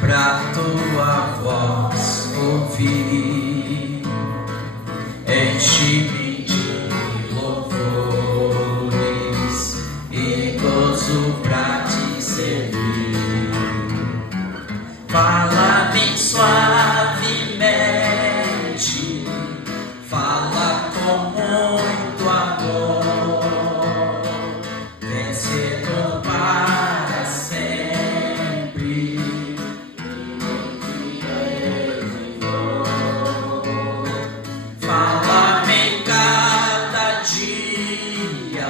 pra tua voz ouvir. Enche-me de louvores e gozo pra te servir. Fala-me suavemente, fala com muito amor, vencedor para sempre. Fala-me cada dia,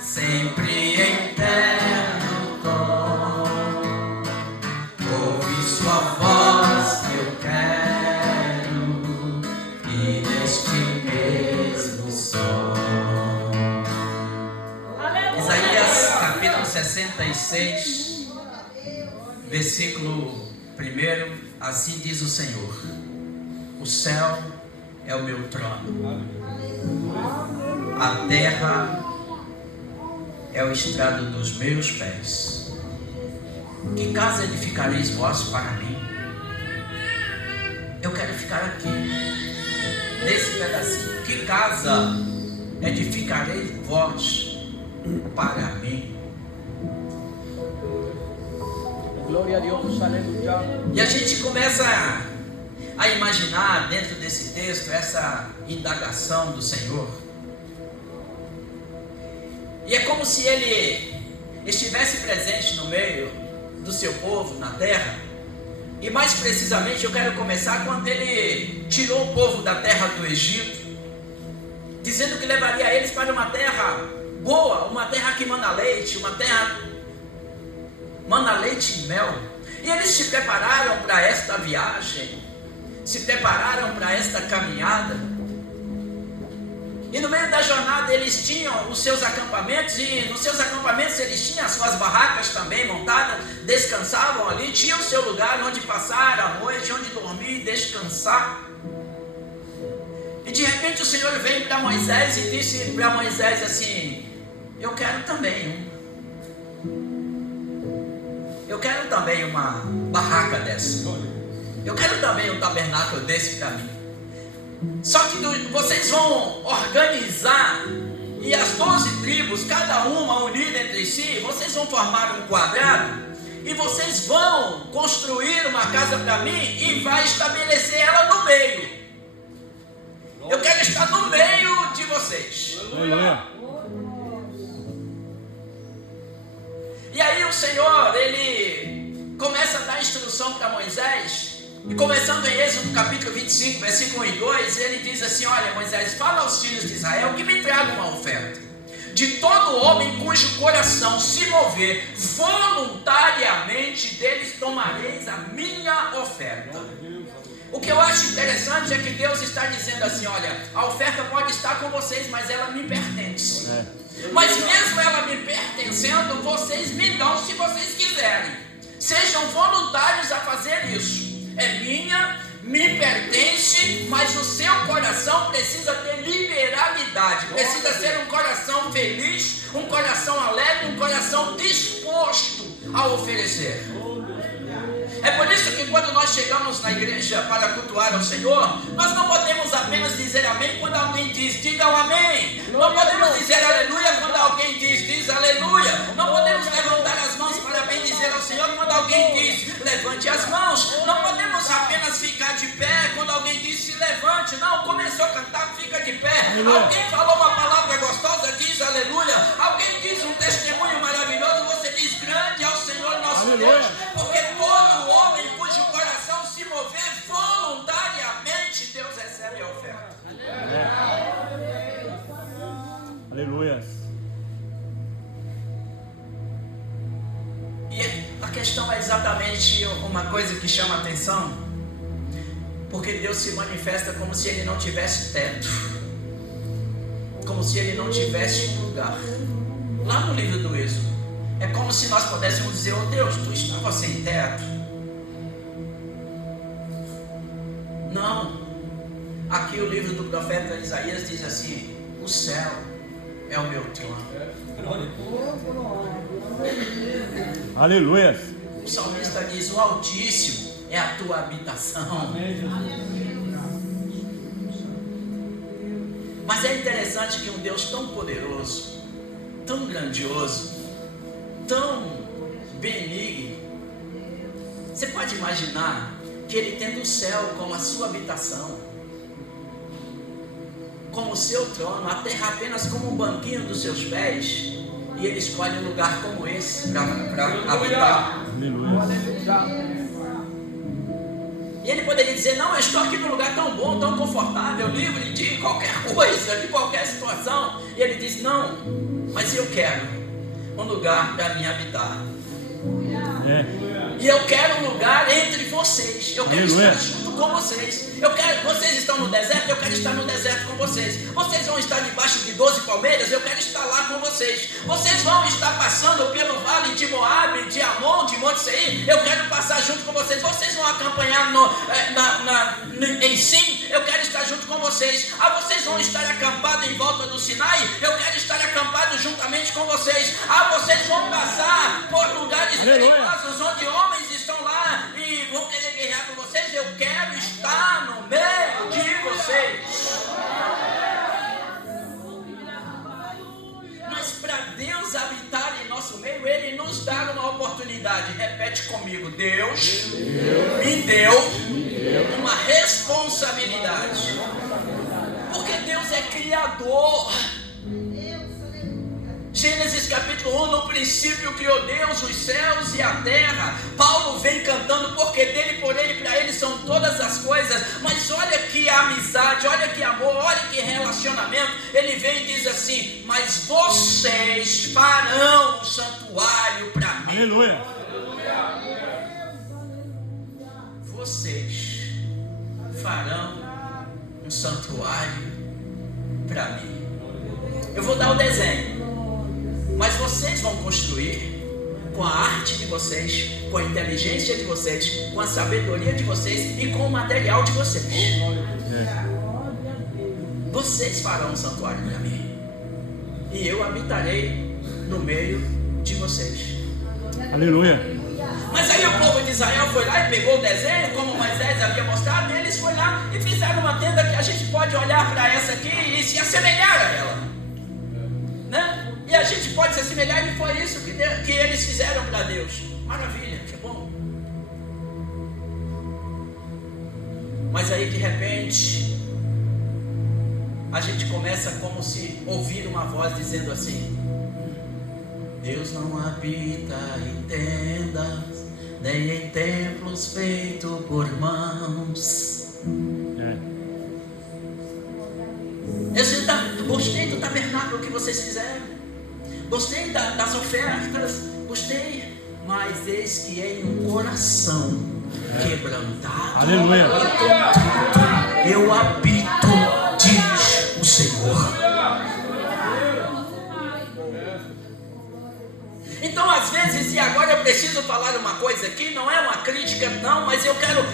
sempre em eterno tom. Ouve sua voz que eu quero, e neste mesmo som. Isaías capítulo 66, versículo 1, assim diz o Senhor: o céu é o meu trono, a terra é o estrado dos meus pés. Que casa edificareis vós para mim? Eu quero ficar aqui, nesse pedacinho. Que casa edificareis vós para mim? Glória a Deus, aleluia. E a gente começa a imaginar dentro desse texto essa indagação do Senhor. E é como se ele estivesse presente no meio do seu povo na terra. E mais precisamente eu quero começar quando ele tirou o povo da terra do Egito, dizendo que levaria eles para uma terra boa, uma terra que mana leite, uma terra mana leite e mel. E eles se prepararam para esta viagem, se prepararam para esta caminhada. E no meio da jornada eles tinham os seus acampamentos, e nos seus acampamentos eles tinham as suas barracas também montadas, descansavam ali, tinham o seu lugar onde passar a noite, onde dormir e descansar. E de repente o Senhor veio para Moisés e disse para Moisés assim: eu quero também uma barraca dessa. Eu quero também um tabernáculo desse para mim. Só que vocês vão organizar, e as 12 tribos, cada uma unida entre si, vocês vão formar um quadrado, e vocês vão construir uma casa para mim, e vai estabelecer ela no meio. Eu quero estar no meio de vocês. E aí o Senhor, ele começa a dar instrução para Moisés. E começando em Êxodo capítulo 25, versículo 1 e 2, ele diz assim: olha, Moisés, fala aos filhos de Israel que me tragam uma oferta. De todo homem cujo coração se mover voluntariamente, deles tomareis a minha oferta. O que eu acho interessante é que Deus está dizendo assim: olha, a oferta pode estar com vocês, mas ela me pertence. Mas mesmo ela me pertencendo, vocês me dão se vocês quiserem. Sejam voluntários a fazer isso. É minha, me pertence, mas o seu coração precisa ter liberalidade, precisa ser um coração feliz, um coração alegre, um coração disposto a oferecer. É por isso que quando nós chegamos na igreja para cultuar ao Senhor, nós não podemos apenas dizer amém quando alguém diz, digam amém. Não podemos dizer aleluia quando alguém diz aleluia. Não podemos levantar as mãos para bendizer ao Senhor quando alguém diz, levante as mãos. Não podemos apenas ficar de pé quando alguém diz, se levante. Não, começou a cantar, fica de pé. Alguém falou uma palavra gostosa, diz aleluia. Alguém diz um testemunho maravilhoso, você diz, grande é o Senhor nosso Deus. Porque todo homem cujo coração se mover voluntariamente, Deus recebe a oferta. Aleluia. E a questão é exatamente uma coisa que chama a atenção, porque Deus se manifesta como se Ele não tivesse teto, como se Ele não tivesse um lugar. Lá no livro do Êxodo, é como se nós pudéssemos dizer, oh Deus, tu estava sem teto. Não. Aqui o livro do profeta Isaías diz assim, o céu é o meu trono. Aleluia. O salmista diz: o Altíssimo é a tua habitação. Mas é interessante que um Deus tão poderoso, tão grandioso, tão benigno, você pode imaginar que Ele tendo o céu como a sua habitação, como o seu trono, a terra apenas como um banquinho dos seus pés, e Ele escolhe um lugar como esse para habitar. E Ele poderia dizer: não, eu estou aqui num lugar tão bom, tão confortável, livre de qualquer coisa, de qualquer situação. E Ele diz: não, mas eu quero um lugar para me habitar. E eu quero um lugar entre vocês. Eu quero estar junto com vocês. Vocês estão no deserto, eu quero estar no deserto com vocês. Vocês vão estar debaixo de 12 palmeiras, eu quero estar lá com vocês. Vocês vão estar passando pelo vale de Moabe, de Amon, de Monte Seir, eu quero passar junto com vocês. Vocês vão acompanhar em Sim, eu quero estar junto com vocês. Vocês vão estar acampados em volta do Sinai, eu quero estar acampado juntamente com vocês. Vocês vão passar por lugares perigosos onde homens estão lá e vão querer guerrear com vocês. Eu quero estar no meio de vocês. Mas para Deus habitar em nosso meio, Ele nos dá uma oportunidade. Repete comigo: Deus me deu uma responsabilidade. Porque Deus é criador. Gênesis capítulo 1, no princípio criou Deus os céus e a terra. Paulo vem cantando: porque dele, por ele, para ele são todas as coisas. Mas olha que amizade, olha que amor, olha que relacionamento. Ele vem e diz assim: mas vocês farão um santuário para mim. Aleluia. Vocês farão um santuário para mim. Eu vou dar o desenho, mas vocês vão construir com a arte de vocês, com a inteligência de vocês, com a sabedoria de vocês e com o material de vocês. Vocês farão um santuário para mim, e eu habitarei no meio de vocês. Aleluia. Mas aí o povo de Israel foi lá e pegou o desenho, como Moisés havia mostrado, e eles foram lá e fizeram uma tenda que a gente pode olhar para essa aqui e se assemelhar a ela, né? E a gente pode se assemelhar, e foi isso que eles fizeram para Deus. Maravilha, que bom. Mas aí de repente a gente começa como se ouvir uma voz dizendo assim: Deus não habita em tendas, nem em templos feitos por mãos. Eu gostei do tabernáculo que vocês fizeram, gostei das ofertas, gostei, mas eis que em um coração quebrantado, aleluia, eu habito, diz o Senhor. Então, às vezes, e agora eu preciso falar uma coisa aqui, não é uma crítica, não, mas eu quero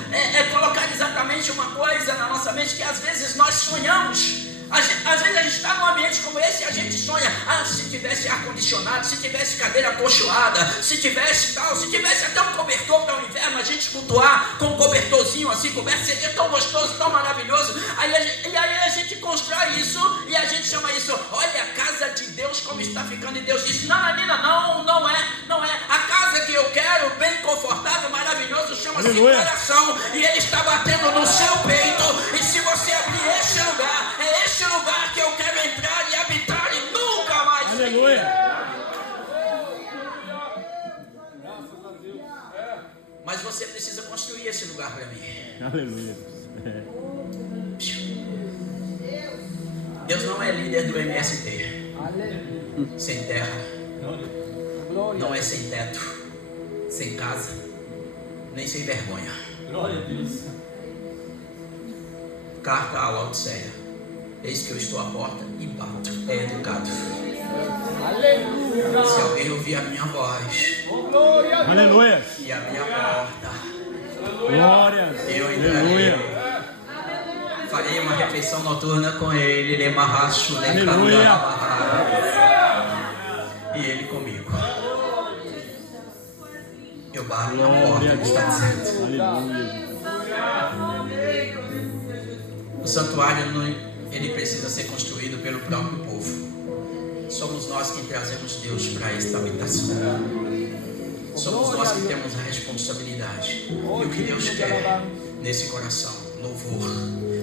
colocar exatamente uma coisa na nossa mente, que às vezes nós sonhamos. Às vezes a gente está num ambiente como esse e a gente sonha: se tivesse ar-condicionado, se tivesse cadeira acolchoada, se tivesse tal, se tivesse até um cobertor para o inverno, a gente flutuar com um cobertorzinho assim coberto, seria tão gostoso, tão maravilhoso. Aí a gente constrói isso e a gente chama isso: olha a casa de Deus como está ficando. E Deus diz: não, menina, não é. A casa que eu quero, bem confortável, maravilhoso, chama-se coração, e Ele está batendo no seu peito. E se você abrir este lugar, é este lugar que eu quero entrar e habitar e nunca mais sair. Aleluia. Mas você precisa construir esse lugar para mim. Aleluia. Deus não é líder do MST sem terra, não é sem teto, sem casa, nem sem vergonha. Carta à Laodiceia: eis que eu estou à porta e bato. É educado. Se alguém ouvir a minha voz, aleluia, e a minha porta, glória, eu entrarei, farei uma refeição noturna com ele, e ele comigo. Eu bato na porta, ele está dizendo. Aleluia. O santuário ele precisa ser construído pelo próprio povo. Somos nós que trazemos Deus para esta habitação. Somos nós que temos a responsabilidade. E o que Deus quer nesse coração? Louvor,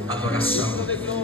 adoração,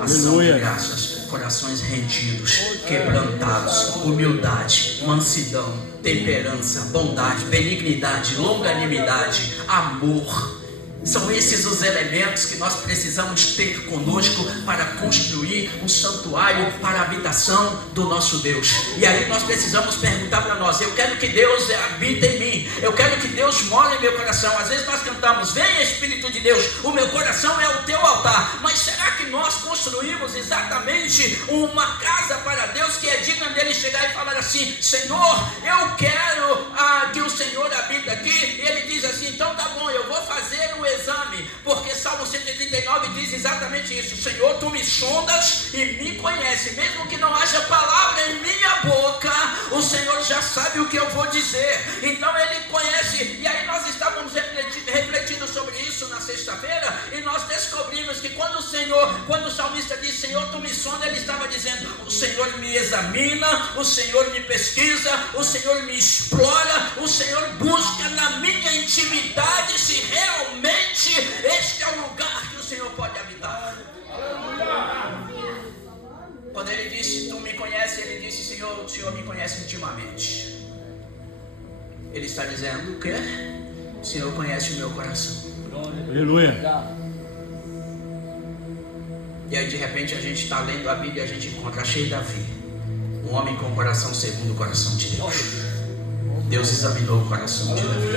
ação de graças, corações rendidos, quebrantados, humildade, mansidão, temperança, bondade, benignidade, longanimidade, amor. São esses os elementos que nós precisamos ter conosco para construir um santuário para a habitação do nosso Deus. E aí nós precisamos perguntar para nós: eu quero que Deus habite em mim, eu quero que Deus more em meu coração. Às vezes nós cantamos: vem Espírito de Deus, o meu coração é o teu altar. Mas será que nós construímos exatamente uma casa para Deus que é digna dele chegar e falar assim: Senhor, eu quero que o Senhor habite aqui? E ele diz assim: então tá bom, eu vou fazer um exame, porque Salmo 139 diz exatamente isso: Senhor, tu me sondas e me conhece, mesmo que não haja palavra em minha boca, o Senhor já sabe o que eu vou dizer. Então ele conhece. E aí nós estávamos refletindo sobre isso na sexta-feira, e nós descobrimos que quando o salmista diz: Senhor, tu me sonda, ele estava dizendo: o Senhor me examina, o Senhor me pesquisa, o Senhor me explora, o Senhor busca na minha intimidade se realmente este é o lugar que o Senhor pode habitar. Quando ele disse: tu me conhece, ele disse: Senhor, o Senhor me conhece intimamente. Ele está dizendo o quê? O Senhor conhece o meu coração. Aleluia. E aí de repente a gente está lendo a Bíblia e a gente encontra: achei Davi, um homem com o coração segundo o coração de Deus. Deus examinou o coração de Davi.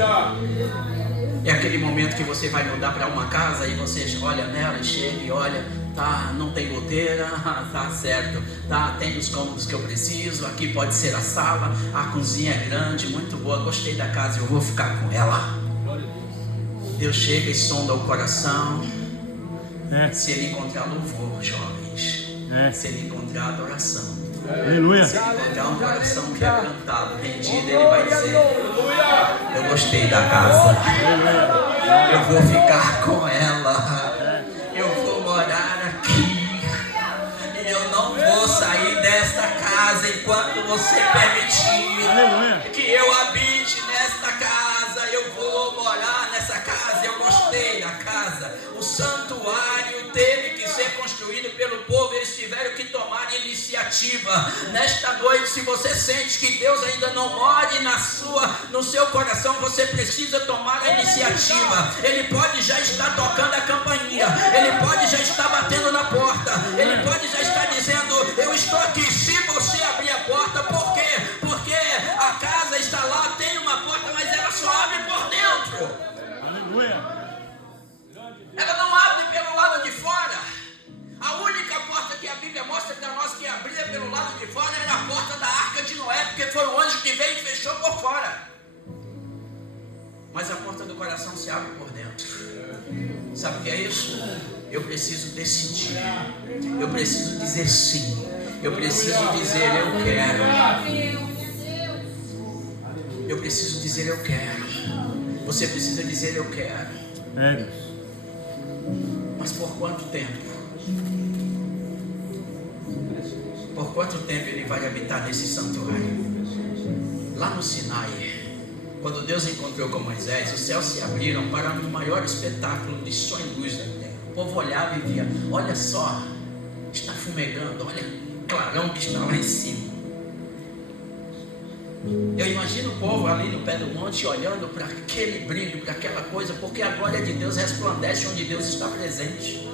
É aquele momento que você vai mudar para uma casa e você olha nela e chega e olha: tá, não tem goteira, tá certo, tá, tem os cômodos que eu preciso, aqui pode ser a sala, a cozinha é grande, muito boa, gostei da casa, eu vou ficar com ela. Deus chega e sonda o coração. Se ele encontrar louvor, jovens, se ele encontrar adoração, Aleluia. se ele encontrar um coração quebrantado, rendido, ele vai dizer: eu gostei da casa, eu vou ficar com ela, eu vou morar aqui, e eu não vou sair desta casa enquanto você permitir que eu habite nesta casa. Eu vou morar nessa casa, eu gostei da casa. O santuário teve que ser construído pelo povo, eles tiveram que tomar iniciativa. Nesta noite, se você sente que Deus ainda não more no seu coração, você precisa tomar a iniciativa. Ele pode já estar tocando a campainha, ele pode já estar batendo na porta, ele pode já estar dizendo: eu estou aqui. Se você abrir a porta, por quê? Porque a casa está lá, tem uma porta, mas ela só abre por dentro. Aleluia. Ela não abre pelo lado de fora. A única porta que a Bíblia mostra para nós que abria pelo lado de fora era a porta da Arca de Noé, porque foi o anjo que veio e fechou por fora. Mas a porta do coração se abre por dentro. Sabe o que é isso? Eu preciso decidir. Eu preciso dizer sim. Eu preciso dizer: eu quero. Eu preciso dizer: eu quero. Você precisa dizer: eu quero. Mas por quanto tempo? Por quanto tempo ele vai habitar nesse santuário? Lá no Sinai, quando Deus encontrou com Moisés, os céus se abriram para um maior espetáculo de som e luz da terra. O povo olhava e via: olha só, está fumegando, olha o clarão que está lá em cima. Eu imagino o povo ali no pé do monte olhando para aquele brilho, para aquela coisa, porque a glória de Deus resplandece onde Deus está presente.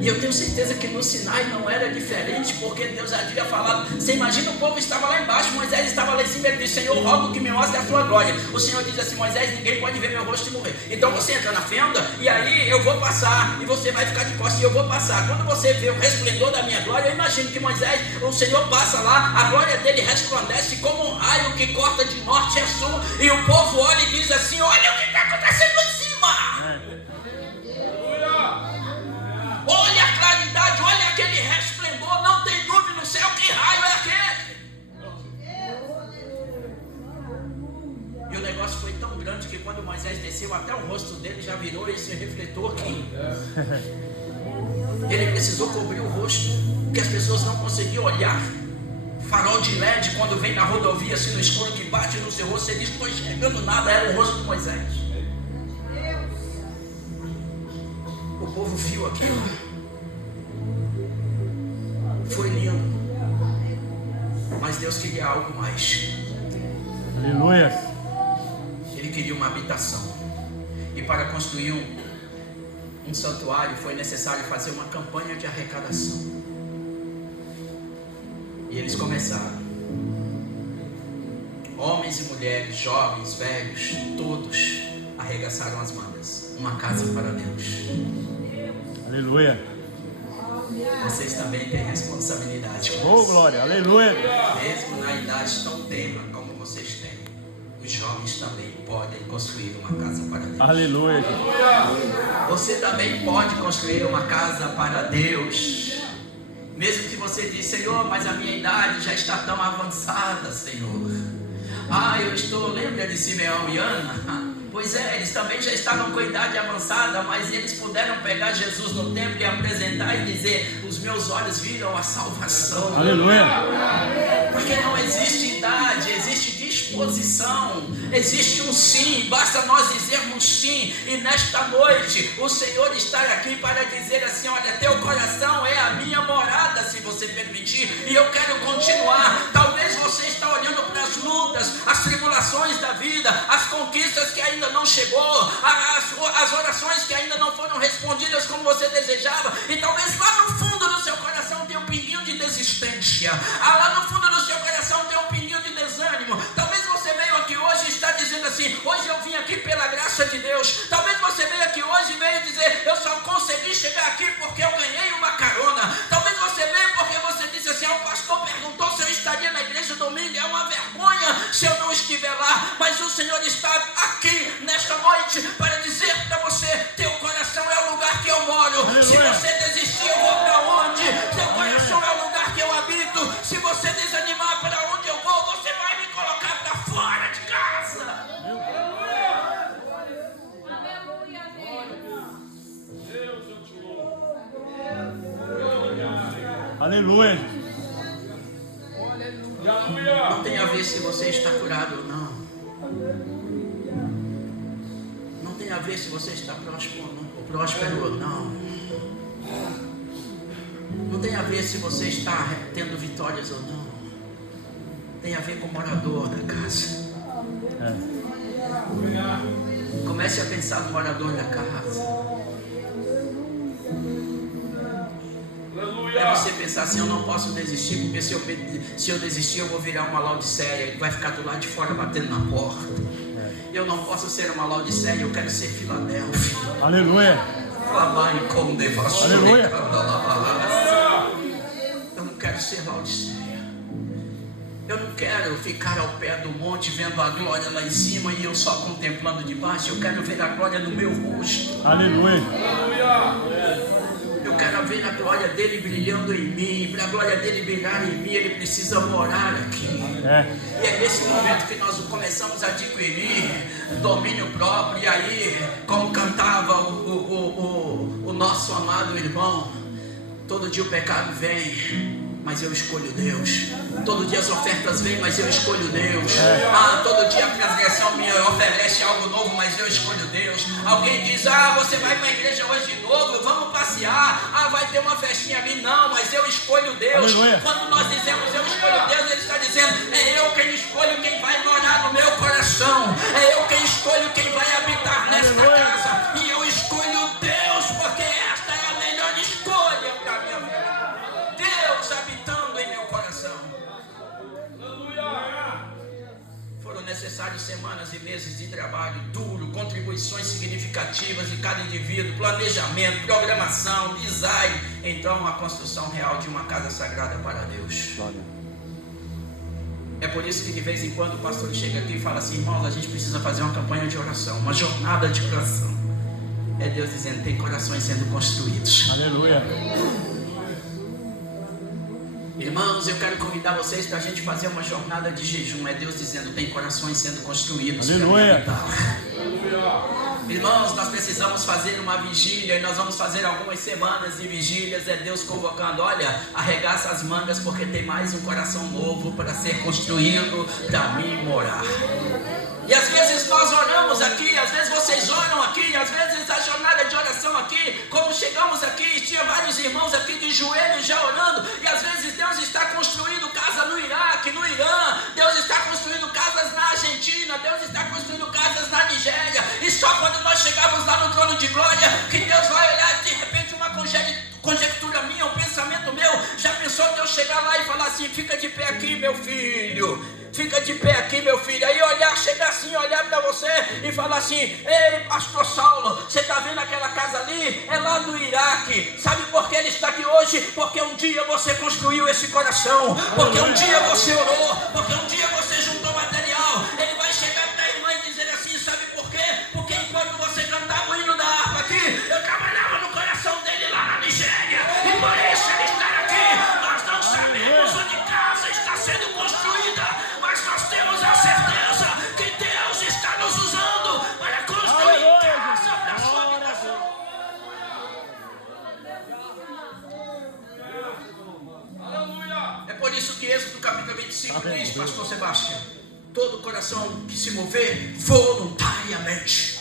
E eu tenho certeza que no Sinai não era diferente, porque Deus já havia falado. Você imagina, o povo estava lá embaixo, Moisés estava lá em cima, ele disse: Senhor, rogo que me mostre a tua glória. O Senhor diz assim: Moisés, ninguém pode ver meu rosto e morrer. Então você entra na fenda, e aí eu vou passar, e você vai ficar de costas, e eu vou passar. Quando você vê o resplendor da minha glória, eu imagino que Moisés, o Senhor passa lá, a glória dele resplandece como um raio que corta de norte a sul, e o povo olha e diz assim: olha o que está acontecendo em cima. Olha a claridade, olha aquele resplendor, não tem dúvida no céu que raio é aquele. E o negócio foi tão grande escureceu até o rosto dele, já virou esse refletor aqui. Ele precisou cobrir o rosto, porque as pessoas não conseguiam olhar. Farol de LED, quando vem na rodovia assim no escuro, que bate no seu rosto, você diz: estou enxergando nada, era o rosto de Moisés. O povo viu aquilo. Foi lindo. Mas Deus queria algo mais. Aleluia. Ele queria uma habitação. E para construir um santuário foi necessário fazer uma campanha de arrecadação. E eles começaram. Homens e mulheres, jovens, velhos, todos arregaçaram as mangas. Uma casa para Deus. Aleluia. Vocês também têm responsabilidade. Oh, glória. Aleluia. Mesmo na idade tão tenra como vocês têm, os jovens também podem construir uma casa para Deus. Aleluia. Você também pode construir uma casa para Deus. Mesmo que você diz: Senhor, mas a minha idade já está tão avançada, Senhor. Eu estou, lembra de Simeão e Ana? Pois é, eles também já estavam com a idade avançada, mas eles puderam pegar Jesus no templo e apresentar e dizer: os meus olhos viram a salvação. Aleluia. Porque não existe idade, existe disposição, existe um sim, basta nós dizermos sim. E nesta noite o Senhor está aqui para dizer assim: olha, teu coração é a minha morada, se você permitir, e eu quero continuar. Talvez você está olhando para as lutas, as tribulações da vida, as conquistas que ainda não chegou, as orações que ainda não foram respondidas como você desejava, e talvez lá no fundo do seu coração tenha um pinguinho de desistência, lá no fundo do seu coração tenha um pinguinho de desânimo. Talvez você veio aqui hoje e está dizendo assim: hoje eu vim aqui pela graça de Deus. Talvez você veio aqui hoje e veio dizer: eu só consegui chegar aqui porque eu ganhei uma carona. Talvez você veio porque você disse assim: o pastor perguntou se eu estaria na igreja domingo, é uma vergonha se eu não estiver lá. Mas o Senhor está aqui nesta noite para dizer para você: teu coração é o lugar que eu moro. Aleluia. Se você desistir, eu vou para onde? Teu coração é o lugar que eu habito. Se você desanimar, para onde eu vou? Você vai me colocar para fora de casa. Aleluia. Não tem a ver se você está curado ou não. Não tem a ver se você está próspero ou não. Não tem a ver se você está tendo vitórias ou não. Tem a ver com o morador da casa. Comece a pensar no morador da casa. É você pensar assim: eu não posso desistir, porque se eu desistir eu vou virar uma Laodiceia, ele vai ficar do lado de fora batendo na porta. Eu não posso ser uma Laodiceia, eu quero ser Filadélfia. Aleluia. Aleluia. Eu não quero ser Laodiceia. Eu não quero ficar ao pé do monte vendo a glória lá em cima e eu só contemplando de baixo. Eu quero ver a glória no meu rosto. Aleluia. Eu quero ver a glória dele brilhando em mim. Para a glória dele brilhar em mim, ele precisa morar aqui. E é nesse momento que nós começamos a adquirir domínio próprio. E aí, como cantava o nosso amado irmão: todo dia o pecado vem, mas eu escolho Deus. Todo dia as ofertas vêm, mas eu escolho Deus. Todo dia a transgressão me oferece algo novo, mas eu escolho Deus. Alguém diz: você vai para a igreja hoje de novo, vamos passear, vai ter uma festinha ali. Não, mas eu escolho Deus. Aleluia. Quando nós dizemos eu escolho Deus, ele está dizendo: é eu quem escolho quem vai morar no meu coração. É eu quem escolho quem vai habitar nesta casa. E eu escolho Deus, porque esta é a melhor escolha para minha vida. Deus habitando em meu coração. Foram necessárias semanas e meses de trabalho duro, contribuições significativas de cada indivíduo, planejamento, programação, design, então a construção real de uma casa sagrada para Deus. É por isso que de vez em quando o pastor chega aqui e fala assim: irmãos, a gente precisa fazer uma campanha de oração, uma jornada de oração. É Deus dizendo: tem corações sendo construídos. Aleluia. Irmãos, eu quero convidar vocês para a gente fazer uma jornada de jejum. É Deus dizendo: tem corações sendo construídos. Aleluia. Irmãos, nós precisamos fazer uma vigília e nós vamos fazer algumas semanas de vigílias. É Deus convocando: olha, arregaça as mangas, porque tem mais um coração novo para ser construído para mim morar. E às vezes nós oramos aqui, às vezes vocês oram aqui, às vezes a jornada de oração aqui, como chegamos aqui, tinha vários irmãos aqui de joelhos já orando, e às vezes Deus está construindo casa no Iraque, no Irã, Deus está construindo casas na Argentina, Deus está construindo casas na Nigéria, e só quando nós chegamos lá no trono de glória, que Deus vai olhar de repente uma conjectura minha, um pensamento meu. Já pensou Deus chegar lá e falar assim: fica de pé aqui, meu filho, fica de pé aqui, meu filho. Aí olhar, chegar assim, olhar para você e falar assim: ei, pastor Saulo, você está vendo aquela casa ali? É lá do Iraque. Sabe por que ele está aqui hoje? Porque um dia você construiu esse coração, porque um dia você orou, porque um dia você juntou material. Ele vai chegar para a irmã e dizer assim: sabe por quê? Porque enquanto você cantava o hino da harpa aqui, eu trabalhava no coração dele lá na Nigéria, e por isso ele está aqui. Nós não sabemos onde casa está sendo construída, mas nós temos a certeza que Deus está nos usando para construir casa para a sua habitação. É por isso que Êxodo capítulo 25 diz, pastor Sebastião: todo coração que se mover voluntariamente.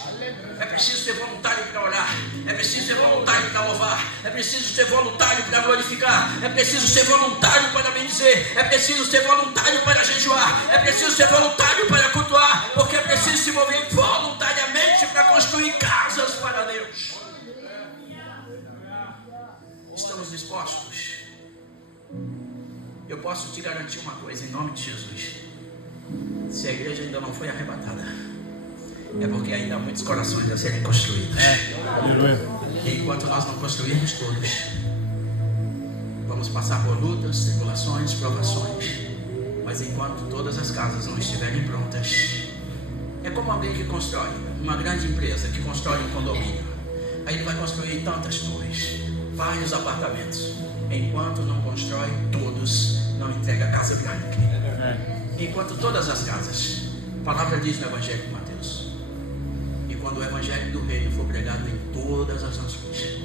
É preciso ser voluntário para orar, é preciso ser voluntário para louvar, é preciso ser voluntário para glorificar, é preciso ser voluntário para bendizer, é preciso ser voluntário para jejuar, é preciso ser voluntário para cultuar, porque é preciso se mover voluntariamente para construir casas para Deus. Estamos dispostos? Eu posso te garantir uma coisa em nome de Jesus: se a igreja ainda não foi arrebatada, é porque ainda há muitos corações a serem construídos. E enquanto nós não construirmos todos, vamos passar por lutas, tribulações, provações. Mas enquanto todas as casas não estiverem prontas, é como alguém que constrói uma grande empresa, que constrói um condomínio. Aí ele vai construir tantas torres, vários apartamentos. Enquanto não constrói todos, não entrega a casa grande. Enquanto todas as casas, a palavra diz no Evangelho de Mateus, e quando o Evangelho do Reino for pregado em todas as nações,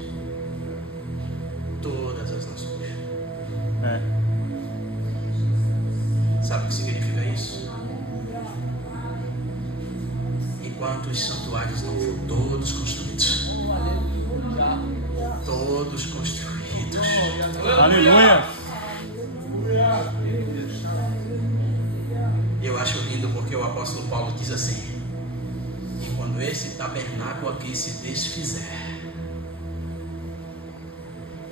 sabe o que significa isso? Enquanto os santuários não forem todos construídos, todos construídos, Aleluia. Eu acho lindo porque o apóstolo Paulo diz assim: e quando esse tabernáculo aqui se desfizer,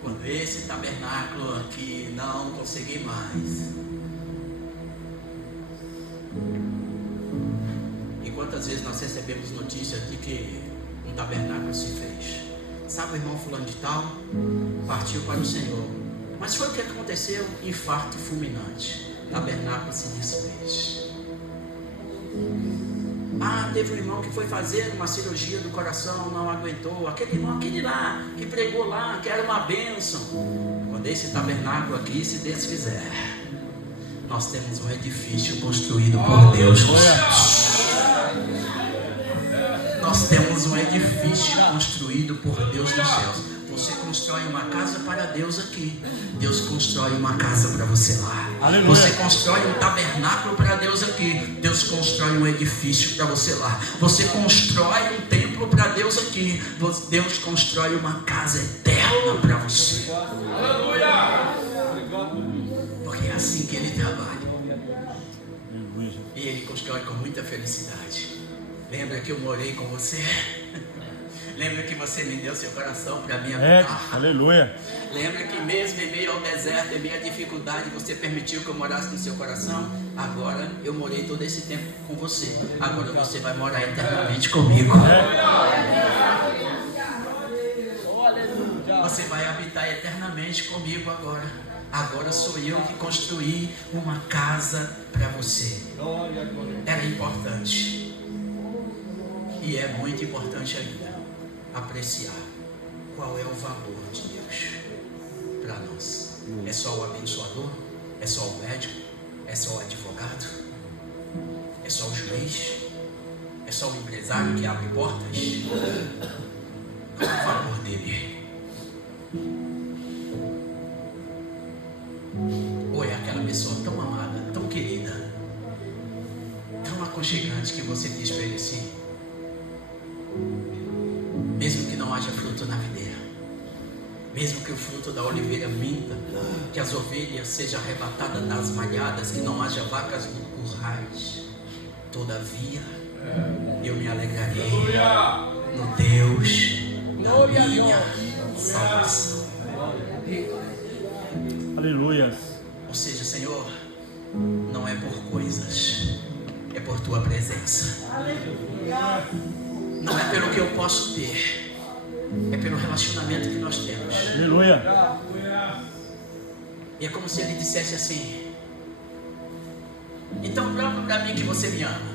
quando esse tabernáculo aqui não conseguir mais. E quantas vezes nós recebemos notícias de que um tabernáculo se fez? Sabe, o irmão fulano de tal partiu para o Senhor, mas foi o que aconteceu? Infarto fulminante, tabernáculo se desfez. Teve um irmão que foi fazer uma cirurgia do coração, não aguentou. Aquele irmão, aquele lá, que pregou lá, que era uma bênção. Quando esse tabernáculo aqui se desfizer, nós temos um edifício construído por Deus. Nós temos um edifício construído por Deus nos céus. Você constrói uma casa para Deus aqui, Deus constrói uma casa para você lá. Aleluia. Você constrói um tabernáculo para Deus aqui, Deus constrói um edifício para você lá. Você constrói um templo para Deus aqui, Deus constrói uma casa eterna para você. Aleluia. Porque é assim que Ele trabalha, e Ele constrói com muita felicidade. Lembra que eu morei com você? Lembra que você me deu seu coração para me habitar? Aleluia. Lembra que mesmo em meio ao deserto, em meio à dificuldade, você permitiu que eu morasse no seu coração? Agora eu morei todo esse tempo com você. Agora você vai morar eternamente comigo. Você vai habitar eternamente comigo agora. Agora sou eu que construí uma casa para você. Era importante. E é muito importante ainda apreciar qual é o valor de Deus para nós. É só o abençoador? É só o médico? É só o advogado? É só o juiz? É É só o empresário que abre portas? Não é favor dele. Ou é aquela pessoa tão amada, tão querida, tão aconchegante que você diz para ele assim, mesmo que não haja fruto na videira, mesmo que o fruto da oliveira minta, que as ovelhas sejam arrebatadas das malhadas, que não haja vacas no currais, todavia eu me alegrarei no Deus da minha salvação. Aleluia. Ou seja, Senhor, não é por coisas, é por tua presença. Não é pelo que eu posso ter, é pelo relacionamento que nós temos. Aleluia. E é como se ele dissesse assim: então prova para mim que você me ama.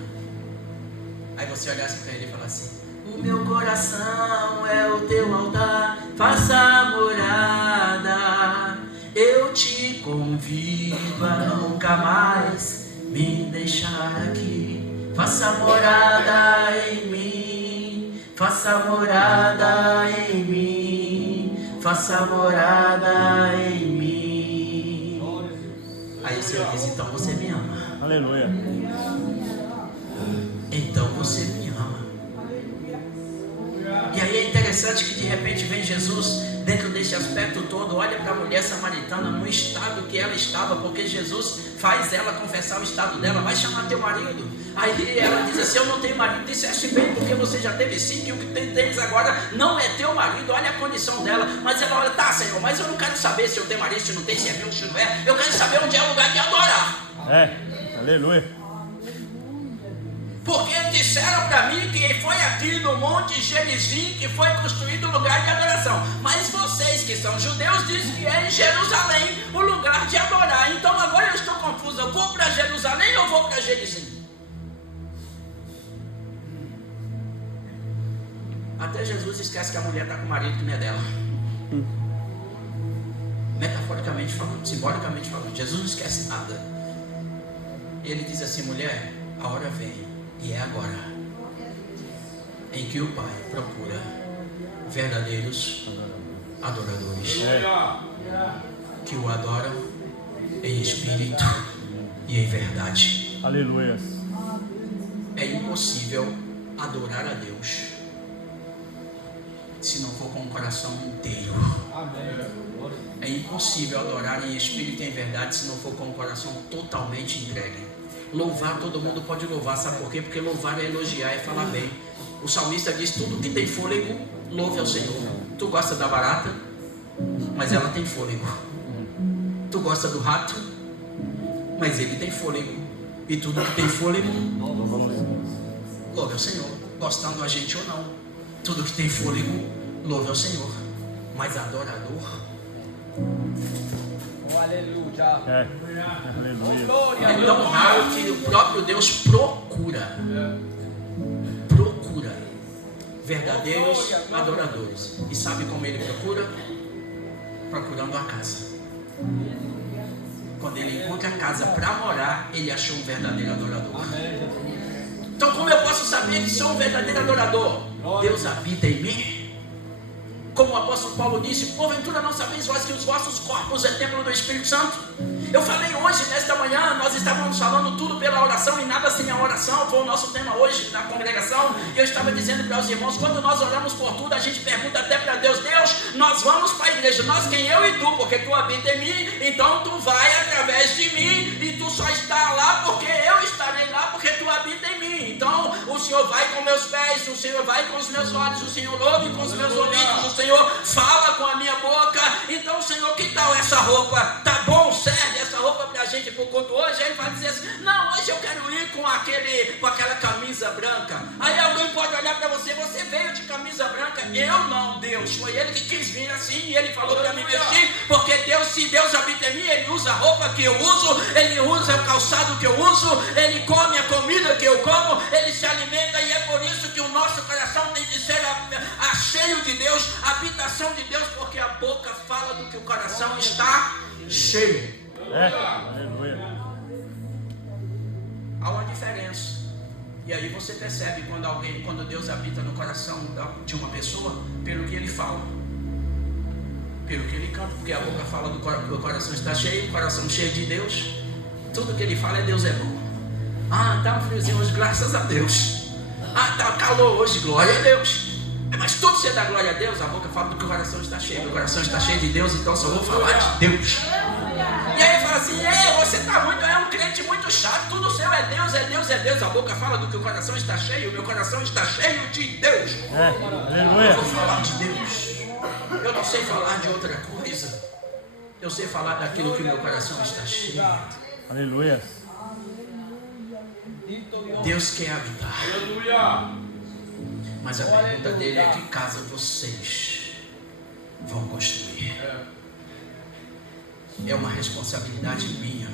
Aí você olhasse para ele e falasse: o meu coração é o teu altar, faça morada. Eu te convido a nunca mais me deixar aqui. Faça morada em mim, faça morada em mim, faça morada em mim. Aí o Senhor disse: então você me ama. Aleluia. Então você me ama. E aí é interessante que de repente vem Jesus dentro desse aspecto todo, olha para a mulher samaritana no estado que ela estava, porque Jesus faz ela confessar o estado dela: vai chamar teu marido. Aí ela diz assim: eu não tenho marido. Disseste bem, porque você já teve 5 e o que tens agora não é teu marido. Olha a condição dela. Mas ela olha: tá, Senhor, mas eu não quero saber se eu tenho marido, se não tem, se é meu, se não é. Eu quero saber onde é o lugar de adorar. Aleluia. Porque disseram para mim que foi aqui no Monte Gerizim que foi construído o lugar de adoração. Mas vocês que são judeus dizem que é em Jerusalém o lugar de adorar. Então agora eu estou confusa. Eu vou para Jerusalém ou vou para Gerizim? Até Jesus esquece que a mulher está com o marido que não é dela. Metaforicamente falando, simbolicamente falando, Jesus não esquece nada. Ele diz assim: mulher, a hora vem, e é agora, em que o Pai procura verdadeiros adoradores, que o adoram em espírito e em verdade. Aleluia. É impossível adorar a Deus se não for com o coração inteiro. É impossível adorar em espírito e em verdade se não for com o coração totalmente entregue. Louvar, todo mundo pode louvar, sabe por quê? Porque louvar é elogiar, é falar bem. O salmista diz: tudo que tem fôlego, louve ao Senhor. Tu gosta da barata, mas ela tem fôlego. Tu gosta do rato, mas ele tem fôlego. E tudo que tem fôlego, louve ao Senhor. Gostando a gente ou não, tudo que tem fôlego, louve ao Senhor. Mas adorador, aleluia. Aleluia. é tão raro que o próprio Deus procura verdadeiros adoradores. E sabe como ele procura? Procurando a casa. Quando ele encontra a casa para morar, ele achou um verdadeiro adorador. Então como eu posso saber que sou um verdadeiro adorador? Deus habita em mim. Como o apóstolo Paulo disse: porventura não sabeis vós que os vossos corpos é templo do Espírito Santo? Eu falei hoje, nesta manhã, nós estávamos falando tudo pela oração e nada sem a oração. Foi o nosso tema hoje na congregação. E eu estava dizendo para os irmãos: quando nós oramos por tudo, a gente pergunta até para Deus: Deus, nós vamos para a igreja, nós quem? Eu e tu, porque tu habita em mim, então tu vai através de mim, e tu só está lá porque eu estarei lá, porque tu habita em mim. Então o Senhor vai com meus pés, o Senhor vai com os meus olhos, o Senhor ouve com os meus ouvidos, o Senhor fala com a minha boca. Então, Senhor, que tal essa roupa? Tá bom, serve essa roupa pra gente pro culto hoje? Aí ele vai dizer assim: não, hoje eu quero ir com aquela camisa branca. Aí alguém pode olhar para você: você veio de camisa branca? Eu não, Deus, foi ele que quis vir assim, e ele falou para me vestir, porque Deus, se Deus habita em mim, ele usa a roupa que eu uso, ele usa o calçado que eu uso, ele come a comida que eu como, ele se alimenta, e é por isso que o nosso coração tem de ser cheio de Deus, habitação de Deus, porque a boca fala do que o coração está cheio. Aleluia. Há uma diferença E aí você percebe quando Deus habita no coração de uma pessoa, pelo que ele fala, pelo que ele canta, porque a boca fala do que o coração está cheio, o coração cheio de Deus, tudo que ele fala é Deus é bom. Ah, tá um friozinho hoje, graças a Deus. Ah, tá calor hoje, glória a Deus. Mas tudo você dá glória a Deus, a boca fala do que o coração está cheio. Meu coração está cheio de Deus, então só vou falar de Deus. E aí ele fala assim, você está muito, é um crente muito chato, tudo seu é Deus, é Deus, é Deus. A boca fala do que o coração está cheio, o meu coração está cheio de Deus. Aleluia. Eu vou falar de Deus. Eu não sei falar de outra coisa. Eu sei falar daquilo que meu coração está cheio. Aleluia. Deus quer habitar. Aleluia. Mas a pergunta dele é: que casa vocês vão construir? É uma responsabilidade minha,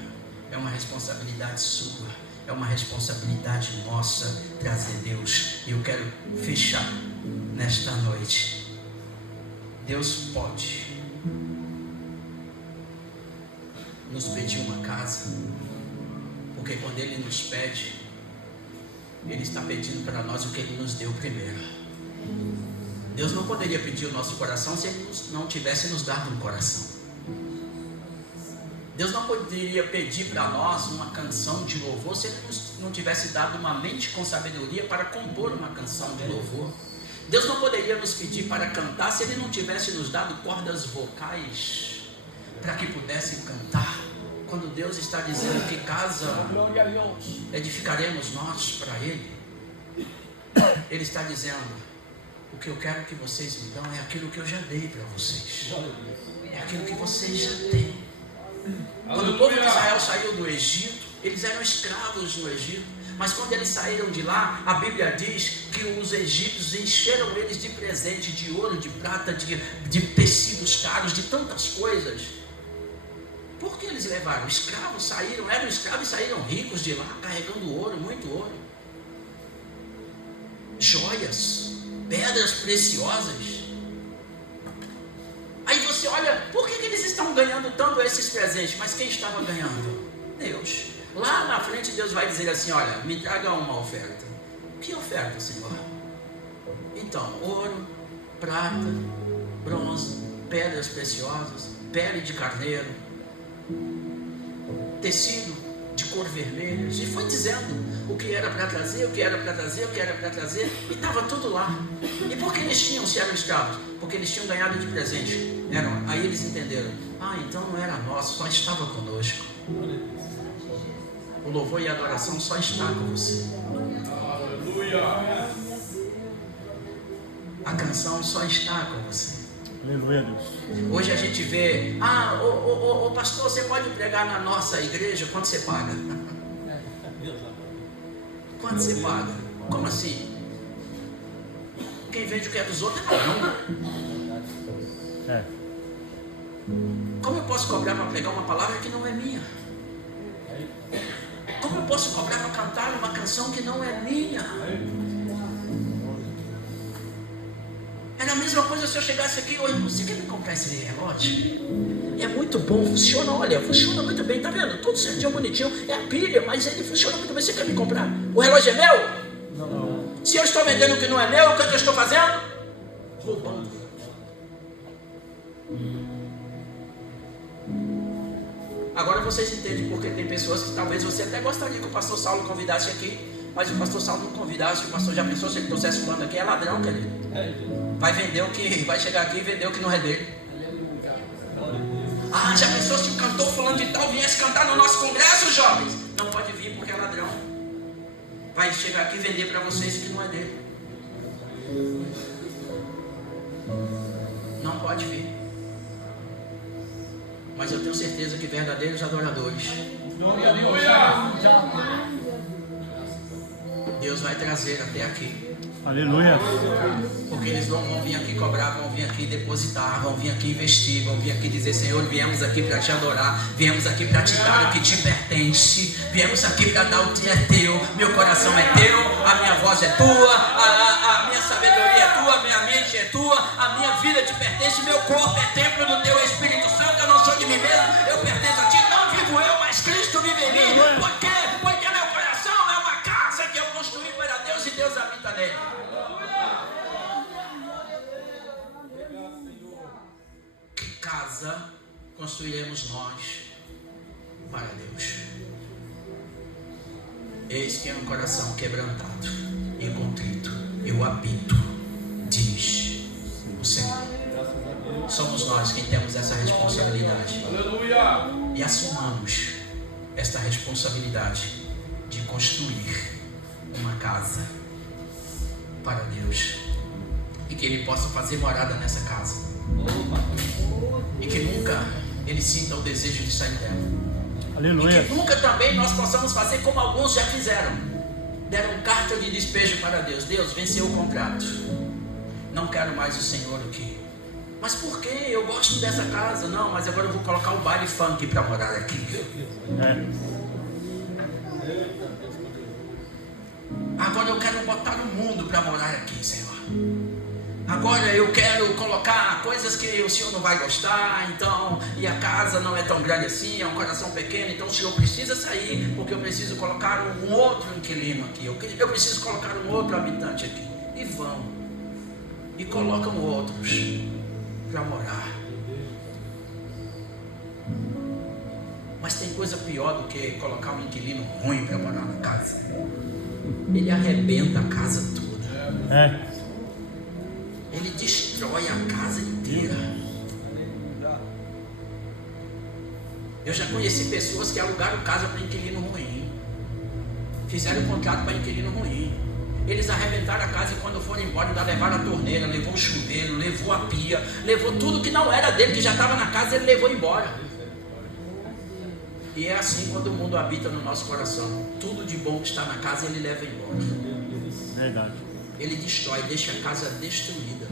é uma responsabilidade sua, é uma responsabilidade nossa trazer Deus. E eu quero fechar nesta noite. Deus pode nos pedir uma casa, porque quando Ele nos pede, Ele está pedindo para nós o que Ele nos deu primeiro. Deus não poderia pedir o nosso coração se Ele não tivesse nos dado um coração. Deus não poderia pedir para nós uma canção de louvor se Ele não tivesse dado uma mente com sabedoria para compor uma canção de louvor. Deus não poderia nos pedir para cantar se Ele não tivesse nos dado cordas vocais para que pudessem cantar. Quando Deus está dizendo que casa edificaremos nós para Ele, Ele está dizendo: o que eu quero que vocês me dão é aquilo que eu já dei para vocês, é aquilo que vocês já têm. Quando o povo de Israel saiu do Egito, eles eram escravos no Egito, mas quando eles saíram de lá, a Bíblia diz que os egípcios encheram eles de presente, de ouro, de prata, de tecidos caros, de tantas coisas. Por que eles levaram? Escravos saíram, eram escravos e saíram ricos de lá, carregando ouro, muito ouro, joias, pedras preciosas. Aí você olha, por que eles estão ganhando tanto esses presentes? Mas quem estava ganhando? Deus. Lá na frente Deus vai dizer assim: olha, me traga uma oferta. Que oferta, Senhor? Então, ouro, prata, bronze, pedras preciosas, pele de carneiro, tecido de cor vermelha. E foi dizendo o que era para trazer, o que era para trazer, o que era para trazer, e estava tudo lá. E por que eles tinham, se eram escravos? Porque eles tinham ganhado de presente. Aí eles entenderam: ah, então não era nosso, só estava conosco. O louvor e a adoração só está com você. Aleluia. A canção só está com você. Aleluia, Deus. Hoje a gente vê: ah, ô pastor, você pode pregar na nossa igreja? Quanto você paga? Quanto você paga? Como assim? Quem vende o que é dos outros é ladrão. Como eu posso cobrar para pregar uma palavra que não é minha? Como eu posso cobrar para cantar uma canção que não é minha? Era a mesma coisa se eu chegasse aqui: oi, você quer me comprar esse relógio? É muito bom, funciona, olha, funciona muito bem, tá vendo? Tudo certinho, bonitinho, é a pilha, mas ele funciona muito bem, você quer me comprar? O relógio é meu? Não. Se eu estou vendendo o que não é meu, o que eu estou fazendo? Roubando. Agora vocês entendem porque tem pessoas que talvez você até gostaria que o pastor Saulo convidasse aqui, mas o pastor Saulo não convidasse. O pastor já pensou: se ele trouxesse fulano aqui, é ladrão, querido. Vai vender o que, vai chegar aqui e vender o que não é dele. Ah, já pensou se o cantor fulano de tal viesse cantar no nosso congresso, jovens? Não pode vir porque é ladrão. Vai chegar aqui e vender para vocês o que não é dele. Não pode vir. Mas eu tenho certeza que verdadeiros adoradores, Deus vai trazer até aqui. Aleluia. Porque eles não vão vir aqui cobrar, vão vir aqui depositar, vão vir aqui investir, vão vir aqui dizer: Senhor, viemos aqui para te adorar, viemos aqui para te dar o que te pertence, viemos aqui para dar o que é teu, meu coração é teu, a minha voz é tua, a minha sabedoria é tua, a minha mente é tua, a minha vida te pertence, meu corpo é templo do teu Espírito Santo, eu não sou de mim mesmo, eu pertenço a ti, não vivo eu, mas Cristo vive em mim. Por quê? Porque meu coração é uma casa que eu construí para casa construiremos nós para Deus. Eis que é um coração quebrantado e contrito, eu habito, diz o Senhor. Somos nós quem temos essa responsabilidade. Aleluia. E assumamos esta responsabilidade de construir uma casa para Deus, e que Ele possa fazer morada nessa casa, e que nunca Ele sinta o desejo de sair dela. Aleluia. E que nunca também nós possamos fazer como alguns já fizeram, deram carta de despejo para Deus. Deus, venceu o contrato, não quero mais o Senhor aqui. Mas por quê? Eu gosto dessa casa. Não, mas agora eu vou colocar o baile funk para morar aqui. Agora eu quero botar o mundo para morar aqui, Senhor. Agora eu quero colocar coisas que o Senhor não vai gostar, então, e a casa não é tão grande assim, é um coração pequeno, então o Senhor precisa sair, porque eu preciso colocar um outro inquilino aqui, eu preciso colocar um outro habitante aqui. E vão, e colocam outros para morar. Mas tem coisa pior do que colocar um inquilino ruim para morar na casa. Ele arrebenta a casa toda. Ele destrói a casa inteira. Eu já conheci pessoas que alugaram casa para inquilino ruim, fizeram contrato para inquilino ruim. Eles arrebentaram a casa e quando foram embora ainda levaram a torneira, levou o chuveiro, levou a pia, levou tudo que não era dele, que já estava na casa, ele levou embora. E é assim quando o mundo habita no nosso coração. Tudo de bom que está na casa ele leva embora. Verdade. Ele destrói, deixa a casa destruída.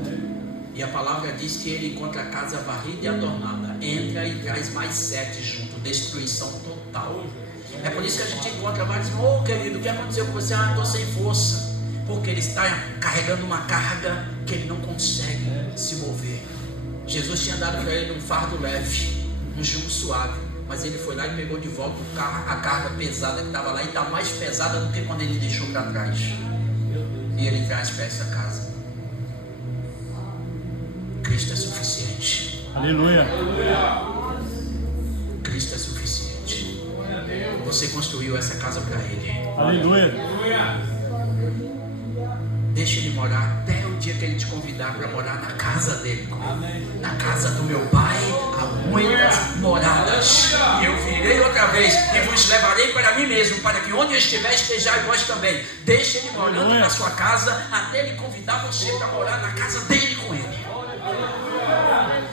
E a palavra diz que ele encontra a casa varrida e adornada, entra e traz mais 7 junto, destruição total. É por isso que a gente encontra vários, querido, o que aconteceu com você? Estou sem força. Porque ele está carregando uma carga que ele não consegue se mover. Jesus tinha dado para ele um fardo leve, um jugo suave, mas ele foi lá e pegou de volta a carga pesada que estava lá, e está mais pesada do que quando ele deixou para trás. E ele traz para essa casa. Cristo é suficiente. Aleluia. Cristo é suficiente. Você construiu essa casa para Ele. Aleluia. Deixa Ele morar até o dia que Ele te convidar para morar na casa dele. Na casa do meu Pai há muitas moradas. E eu virei outra vez e vos levarei para mim mesmo, para que onde eu estiver estejais vós também. Deixa Ele morando na sua casa até Ele convidar você para morar na casa dele com Ele.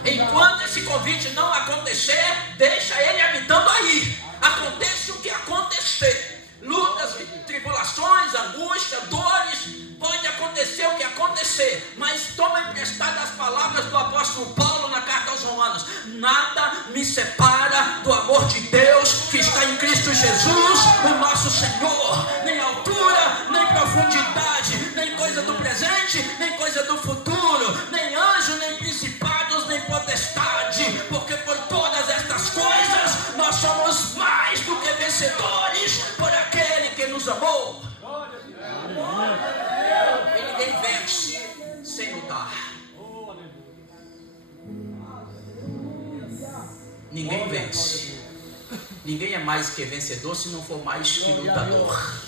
Enquanto esse convite não acontecer, deixa Ele habitando aí. Aconteça o que acontecer, lutas, tribulações, angústia, dores, pode acontecer o que acontecer, mas toma emprestado as palavras do apóstolo Paulo na carta aos Romanos: nada me separa do amor de Deus que está em Cristo Jesus, o nosso Senhor. Nem altura, nem profundidade, nem coisa do presente, nem coisa do futuro, nem anjo, nem principados, nem potestade, porque por todas estas coisas nós somos mais do que vencedores por aquele que nos amou. E ninguém vence sem lutar. Ninguém vence. Ninguém é mais que vencedor se não for mais que lutador.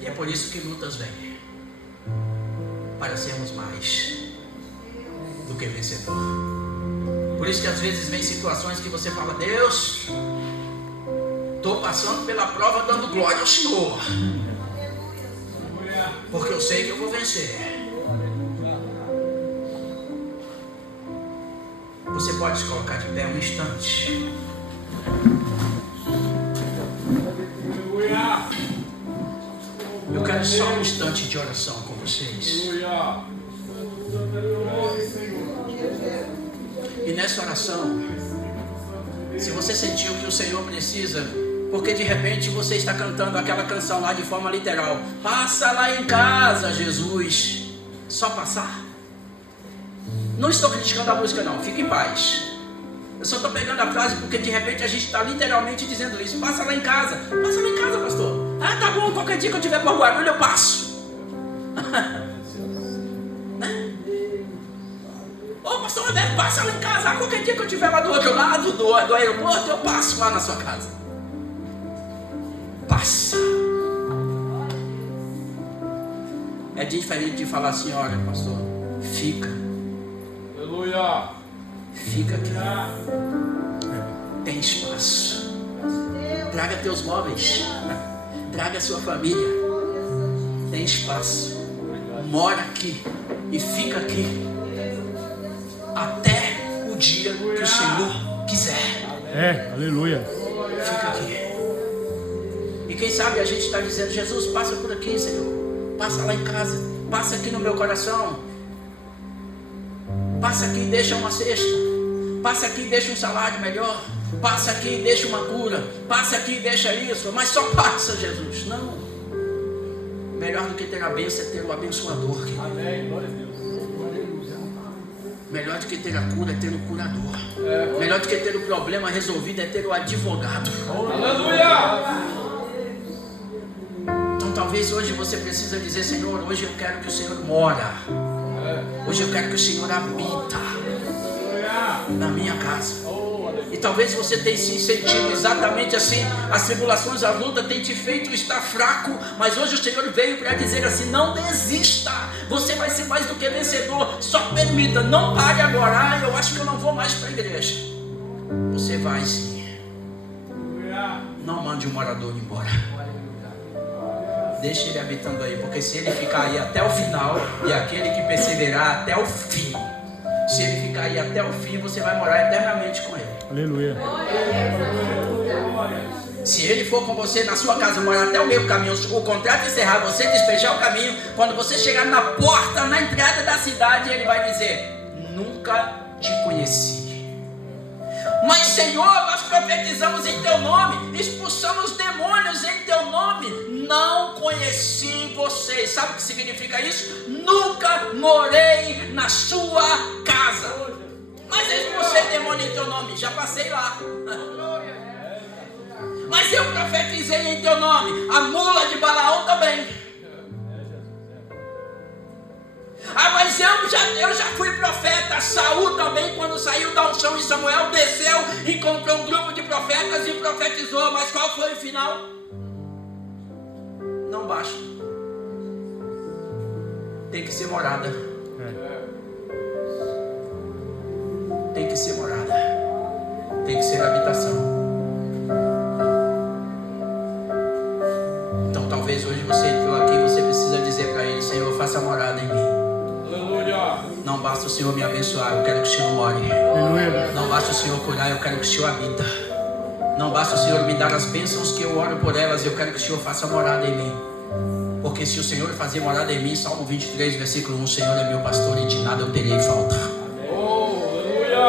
E é por isso que lutas vêm, para sermos mais do que vencedor. Por isso que às vezes vem situações que você fala: Deus, estou passando pela prova dando glória ao Senhor, porque eu sei que eu vou vencer. Você pode se colocar de pé um instante. Eu quero só um instante de oração com vocês. E nessa oração, se você sentiu que o Senhor precisa, porque de repente você está cantando aquela canção lá de forma literal: passa lá em casa, Jesus. Só passar. Não estou criticando a música não, fique em paz. Eu só estou pegando a frase porque de repente a gente está literalmente dizendo isso: passa lá em casa. Passa lá em casa, pastor. Ah, tá bom, qualquer dia que eu tiver por Guarulhos eu passo. Né? pastor Roberto, passa lá em casa. Qualquer dia que eu estiver lá do outro lado do aeroporto, eu passo lá na sua casa. Passa. É diferente de falar assim: olha, pastor, fica. Aleluia. Fica aqui. Tem espaço. Traga teus móveis. Traga sua família. Tem espaço. Mora aqui e fica aqui até o dia que o Senhor quiser. Aleluia. Fica aqui. E quem sabe a gente está dizendo: Jesus, passa por aqui, Senhor. Passa lá em casa. Passa aqui no meu coração. Passa aqui e deixa uma cesta. Passa aqui e deixa um salário melhor. Passa aqui e deixa uma cura. Passa aqui e deixa isso. Mas só passa, Jesus. Não. Melhor do que ter a bênção é ter o abençoador. Amém. Glória a Deus. Melhor do que ter a cura é ter o curador. Melhor do que ter o problema resolvido é ter o advogado. Aleluia. Então talvez hoje você precisa dizer: Senhor, hoje eu quero que o Senhor mora. Hoje eu quero que o Senhor habita na minha casa. E talvez você tenha se sentido exatamente assim. As tribulações, a luta tem te feito estar fraco. Mas hoje o Senhor veio para dizer assim: não desista. Você vai ser mais do que vencedor. Só permita, não pare agora. Eu acho que eu não vou mais para a igreja. Você vai sim. Não mande o morador embora. Deixe ele habitando aí. Porque se ele ficar aí até o final, e aquele que perseverar até o fim, se ele ficar aí até o fim, você vai morar eternamente com ele. Aleluia. Se ele for com você na sua casa, morar até o meio do caminho, o contrato encerrar, você despejar o caminho, quando você chegar na porta, na entrada da cidade, ele vai dizer: nunca te conheci. Mas Senhor, nós profetizamos em teu nome, expulsamos demônios em teu nome, não conheci vocês. Sabe o que significa isso? Nunca morei na sua casa. Mas eu expulsei demônio em teu nome, já passei lá. Mas eu profetizei em teu nome, a mula de Balaão também. Mas eu já fui profeta. Saul também, quando saiu da unção em Samuel, desceu, encontrou um grupo de profetas e profetizou. Mas qual foi o final? Não basta. Tem que ser morada. Tem que ser morada. Tem que ser habitação. Então talvez hoje você entrou aqui, você precisa dizer para ele: Senhor, faça morada em mim. Aleluia. Não basta o Senhor me abençoar, eu quero que o Senhor more. Aleluia. Não basta o Senhor curar, eu quero que o Senhor habita. Não basta o Senhor me dar as bênçãos que eu oro por elas, eu quero que o Senhor faça morada em mim. Porque se o Senhor fazer morada em mim, Salmo 23, versículo 1, o Senhor é meu pastor e de nada eu terei falta. Aleluia.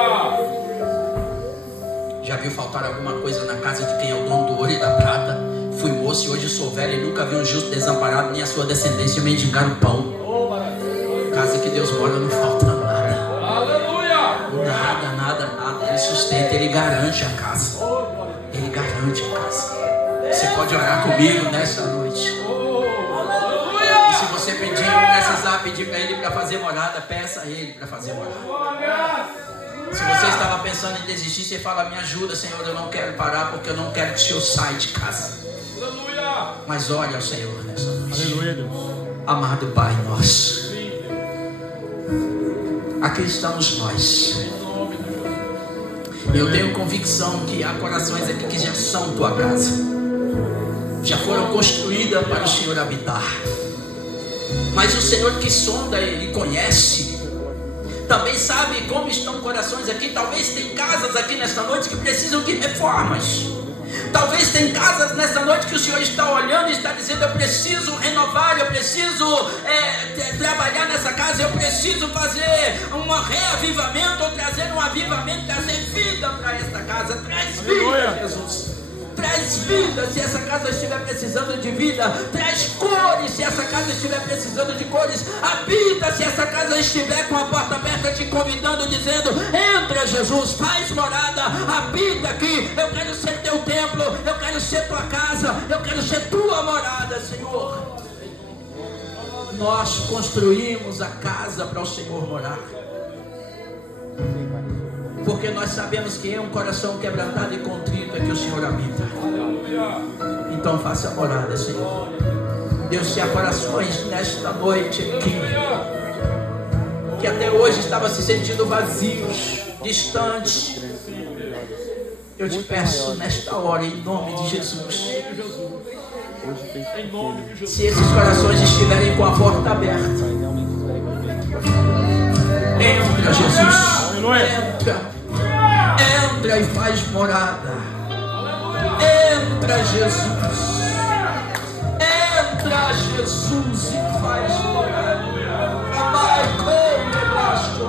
Já viu faltar alguma coisa na casa de quem é o dono do ouro e da prata? Fui moço e hoje sou velho e nunca vi um justo desamparado, nem a sua descendência mendigar o pão. Casa que Deus mora não falta nada. Aleluia. Nada. Ele sustenta, Ele garante a casa. Ele garante a casa. Você pode orar comigo nessa noite. E se você precisar pedir para Ele para fazer morada, peça a Ele para fazer morada. Se você estava pensando em desistir, você fala: me ajuda, Senhor, eu não quero parar, porque eu não quero que o Senhor saia de casa. Mas olha ao Senhor nessa noite. Aleluia, Deus. Amado Pai nosso, aqui estamos nós. Eu tenho convicção que há corações aqui que já são tua casa, já foram construídas para o Senhor habitar. Mas o Senhor que sonda e conhece, também sabe como estão corações aqui. Talvez tem casas aqui nesta noite que precisam de reformas. Talvez tem casas nessa noite que o Senhor está olhando e está dizendo: eu preciso renovar, eu preciso trabalhar nessa casa, eu preciso fazer um reavivamento, ou trazer um avivamento, trazer vida para esta casa. Traz vida, Jesus. Traz vida se essa casa estiver precisando de vida. Traz cores se essa casa estiver precisando de cores. Habita se essa casa estiver com a porta aberta, te convidando, dizendo: entra, Jesus, faz morada, habita aqui. Eu quero ser teu templo, eu quero ser tua casa, eu quero ser tua morada, Senhor. Nós construímos a casa para o Senhor morar. Porque nós sabemos que é um coração quebrantado e contrito é que o Senhor habita. Então faça morada, Senhor. Deus, se há corações nesta noite aqui que até hoje estavam se sentindo vazios, distantes, eu te peço nesta hora, em nome de Jesus, se esses corações estiverem com a porta aberta, entra, Jesus, entra e faz morada. Entra, Jesus, entra, Jesus, e faz morada. Vai, come, baixo,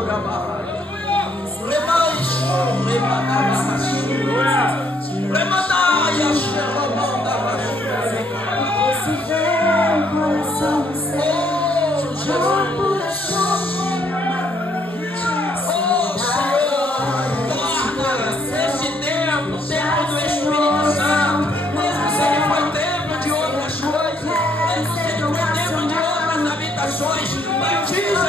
batiza